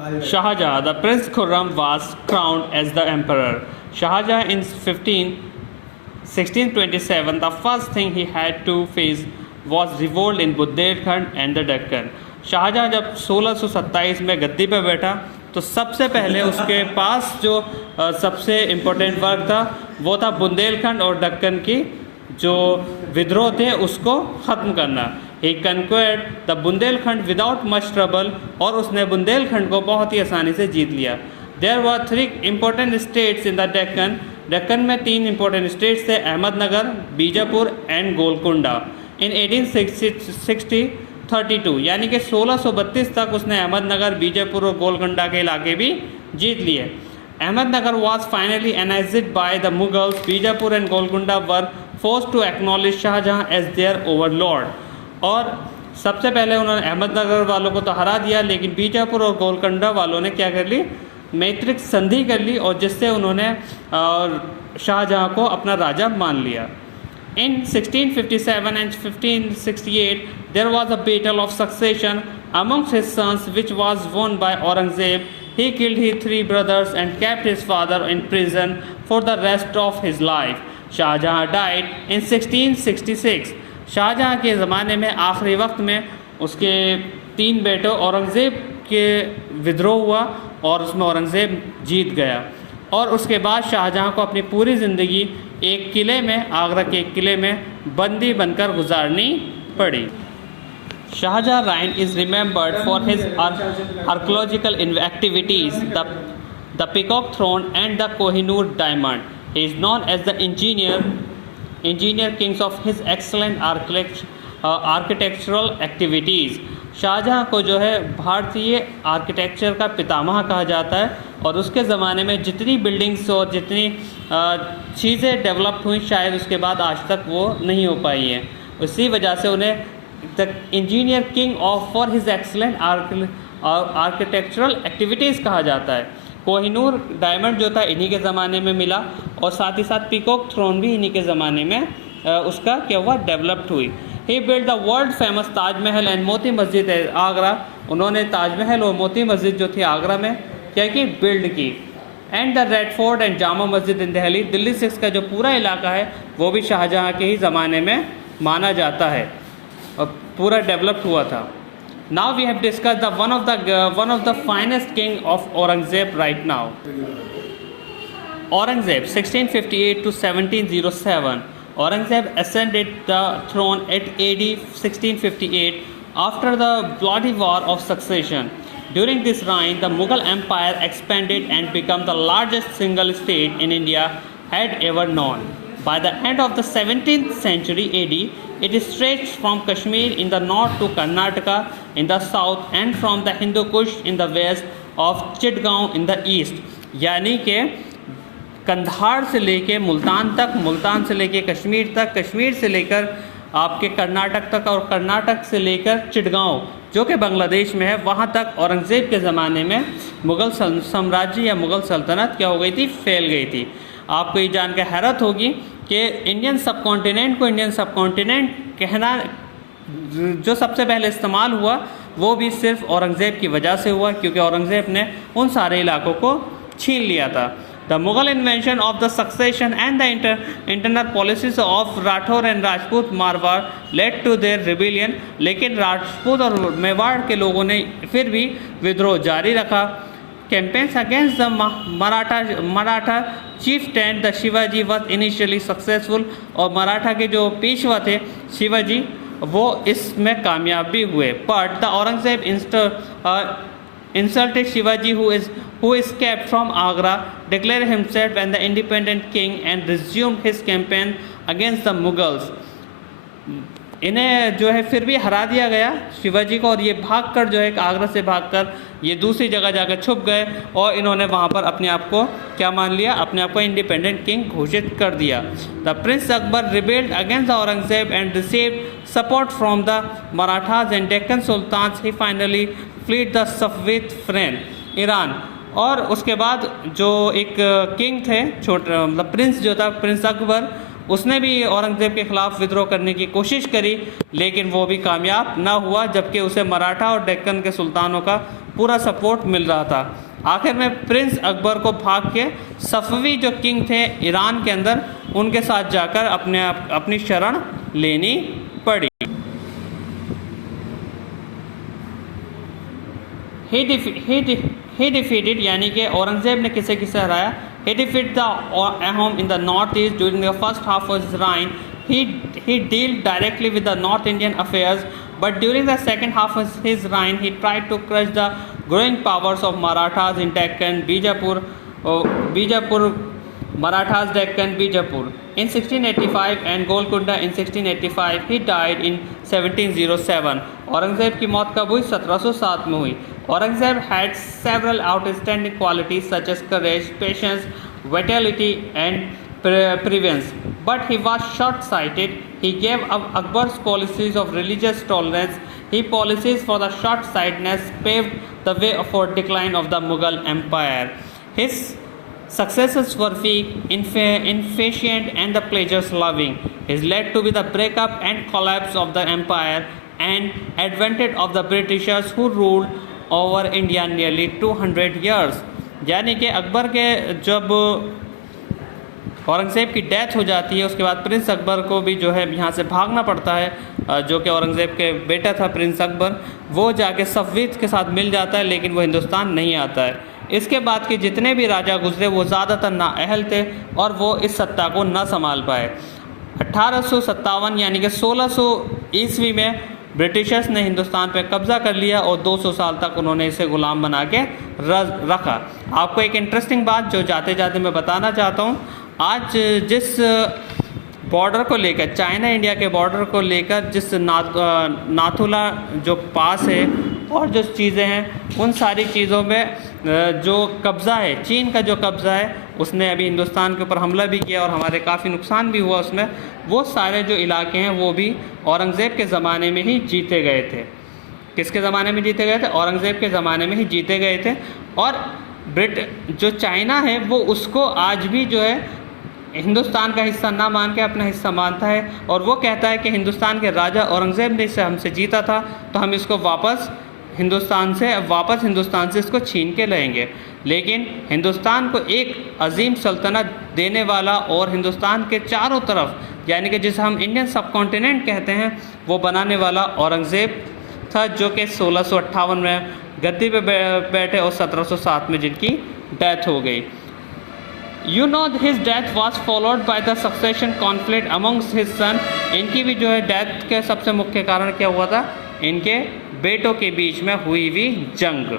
Shahjahan, the Prince Khurram was crowned as the emperor. Shahjahan in 1627, the first thing he had to face was revolt in Bundelkhand and the Deccan. Shahjahan जब 1627 में गद्दी पर बैठा तो सबसे पहले उसके पास जो सबसे इम्पोर्टेंट वर्क था वो था बुंदेलखंड और दक्कन की जो विद्रोह थे उसको ख़त्म करना। He conquered the Bundelkhand without much trouble, और उसने बुंदेलखंड को बहुत ही आसानी से जीत लिया। There were 3 important states in the Deccan. Deccan में 3 इम्पोर्टेंट स्टेट्स थे, अहमदनगर, बीजापुर एंड गोलकुंडा। इन 1832 यानी कि 1632 तक उसने अहमदनगर, बीजापुर और गोलकुंडा के इलाके भी जीत लिए। Ahmednagar was finally annexed by the Mughals. Bijapur and Golconda were forced to acknowledge Shah Jahan as their overlord. और सबसे पहले उन्होंने अहमदनगर वालों को तो हरा दिया, लेकिन बीजापुर और गोलकुंडा वालों ने क्या कर ली, मैत्रिक संधि कर ली, और जिससे उन्होंने शाहजहाँ को अपना राजा मान लिया। In 1657 and 1568, there was a battle of succession amongst his sons, which was won by Aurangzeb. He killed his 3 brothers and kept his father in prison for the rest of his life. Shahjahan died in 1666. Shahjahan के ज़माने में आखिरी वक्त में उसके 3 बेटों औरंगज़ेब के विद्रोह हुआ और उसमें औरंगज़ेब जीत गया, और उसके बाद शाहजहाँ को अपनी पूरी ज़िंदगी एक किले में, आगरा के एक किले में बंदी बनकर गुजारनी पड़ी। Shah Jahan reign is remembered for his archaeological activities, the peacock throne and the Kohinoor diamond. He is known as the engineer kings of his excellent architectural activities. Shah Jahan को जो है भारतीय आर्किटेक्चर का पितामह कहा जाता है, और उसके ज़माने में जितनी बिल्डिंग्स और जितनी चीज़ें डेवलप हुई शायद उसके बाद आज तक वो नहीं हो पाई हैं। उसी वजह से उन्हें the engineer king of for his excellent architectural activities कहा जाता है। कोहिनूर डायमंड जो था इन्हीं के ज़माने में मिला, और साथ ही साथ पीकॉक थ्रोन भी इन्हीं के ज़माने में उसका क्या हुआ, डेवलप्ड हुई। He build the world famous Taj Mahal and Moti Masjid Agra. उन्होंने ताजमहल और मोती मस्जिद जो थी आगरा में क्या की, बिल्ड की। And the red fort and Jama Masjid इन दिल्ली। दिल्ली 6 का जो पूरा इलाका है वो भी शाहजहाँ के ही ज़माने में माना जाता है और पूरा डेवलप्ड हुआ था। Now we have discuss the one of the finest king of Aurangzeb right now. Aurangzeb 1658 to 1707। Aurangzeb ascended the throne at AD 1658 after the bloody war of succession. During this reign, the Mughal Empire expanded and became the largest single state in India had ever known. By the end of the 17th century AD, it stretched from Kashmir in the north to Karnataka in the south, and from the Hindu Kush in the west of Chittagaon in the east. यानी कि कंधार से लेके मुल्तान तक, मुल्तान से लेके कश्मीर तक, कश्मीर से लेकर आपके कर्नाटक तक, और कर्नाटक से लेकर चिटगांव जो कि बांग्लादेश में है वहाँ तक औरंगज़ेब के ज़माने में मुग़ल साम्राज्य या मुग़ल सल्तनत क्या हो गई थी, फैल गई थी। आपको ये जान के हैरत होगी कि इंडियन सब कॉन्टिनेंट को इंडियन सब कॉन्टिनेंट कहना जो सबसे पहले इस्तेमाल हुआ वो भी सिर्फ औरंगज़ेब की वजह से हुआ, क्योंकि औरंगज़ेब ने उन सारे इलाकों को छीन लिया था। The Mughal invention of the succession and the internal policies of Rathore and Rajput Marwar led to their rebellion। लेकिन राजपूत और मेवाड़ के लोगों ने फिर भी विद्रोह जारी रखा। Campaigns against the Maratha chieftain the Shivaji was initially successful, और मराठा के जो पेशवा थे शिवाजी वो इसमें कामयाब भी हुए। But the Aurangzeb insulted Shivaji, who escaped from Agra, declared himself and the independent king, and resumed his campaign against the Mughals। इन्हें जो है फिर भी हरा दिया गया शिवाजी को, और ये भागकर जो है आगरा से भागकर ये दूसरी जगह जाकर छुप गए, और इन्होंने वहाँ पर अपने आप को क्या मान लिया, अपने आप को इंडिपेंडेंट किंग घोषित कर दिया। The prince Akbar rebelled against the Aurangzeb and received support from the Marathas and Deccan sultans. He finally fled the Safavid from Iran. और उसके बाद जो एक किंग थे, छोटा मतलब प्रिंस जो था, प्रिंस अकबर, उसने भी औरंगज़ेब के ख़िलाफ़ विद्रोह करने की कोशिश करी, लेकिन वो भी कामयाब ना हुआ, जबकि उसे मराठा और डेक्कन के सुल्तानों का पूरा सपोर्ट मिल रहा था। आखिर में प्रिंस अकबर को भाग के सफ़वी जो किंग थे ईरान के अंदर, उनके साथ जाकर अपनी शरण लेनी पड़ी। ही डिफीटेड यानी कि औरंगज़ेब ने किसे किसे हराया। He defeated the Ahom in the northeast during the first half of his reign. He dealt directly with the North Indian affairs, but during the second half of his reign, he tried to crush the growing powers of Marathas in Deccan, Bijapur, Marathas, Deccan, Bijapur. In 1685 and Golconda in 1685, he died in 1707. Aurangzeb की मौत कब हुई? 1707 में हुई। Aurangzeb had several outstanding qualities such as courage, patience, vitality, and prevence, but he was short-sighted. He gave up Akbar's policies of religious tolerance. His policies for the short-sightedness paved the way for decline of the Mughal Empire. His successors were weak, impatient, and the pleasures-loving. His led to be the breakup and collapse of the empire and advent of the Britishers who ruled over India nearly 200 years. यानी कि अकबर के जब औरंगज़ेब की death हो जाती है, उसके बाद प्रिंस अकबर को भी जो है यहाँ से भागना पड़ता है, जो कि औरंगज़ेब के बेटा था प्रिंस अकबर, वो जाके सफ़वीद के साथ मिल जाता है, लेकिन वो हिंदुस्तान नहीं आता है। इसके बाद के जितने भी राजा गुजरे वो ज़्यादातर नाअहल थे और वो इस सत्ता को ना संभाल पाए। 1857 यानी कि 1600 ईस्वी में ब्रिटिशर्स ने हिंदुस्तान पर कब्ज़ा कर लिया और 200 साल तक उन्होंने इसे ग़ुलाम बना के रखा। आपको एक इंटरेस्टिंग बात जो जाते जाते मैं बताना चाहता हूँ, आज जिस बॉर्डर को लेकर, चाइना इंडिया के बॉर्डर को लेकर जिस नाथुला जो पास है और जो चीज़ें हैं, उन सारी चीज़ों में जो कब्ज़ा है, चीन का जो कब्ज़ा है, उसने अभी हिंदुस्तान के ऊपर हमला भी किया और हमारे काफ़ी नुकसान भी हुआ उसमें। वो सारे जो इलाके हैं वो भी औरंगज़ेब के ज़माने में ही जीते गए थे। किसके ज़माने में जीते गए थे? औरंगज़ेब के ज़माने में ही जीते गए थे। और जो चाइना है वो उसको आज भी जो है हिंदुस्तान का हिस्सा ना मान के अपना हिस्सा मानता है, और वो कहता है कि हिंदुस्तान के राजा औरंगज़ेब ने इसे हमसे जीता था, तो हम इसको वापस हिंदुस्तान से इसको छीन के लेंगे। लेकिन हिंदुस्तान को एक अजीम सल्तनत देने वाला और हिंदुस्तान के चारों तरफ, यानी कि जिसे हम इंडियन सब कॉन्टिनेंट कहते हैं, वो बनाने वाला औरंगज़ेब था, जो कि 1658 में गद्दी पे बैठे और 1707 में जिनकी डेथ हो गई। You know his death was followed by the succession conflict amongst his son। इनकी भी जो है डेथ के सबसे मुख्य कारण क्या हुआ था? इनके बेटों के बीच में हुई हुई जंग।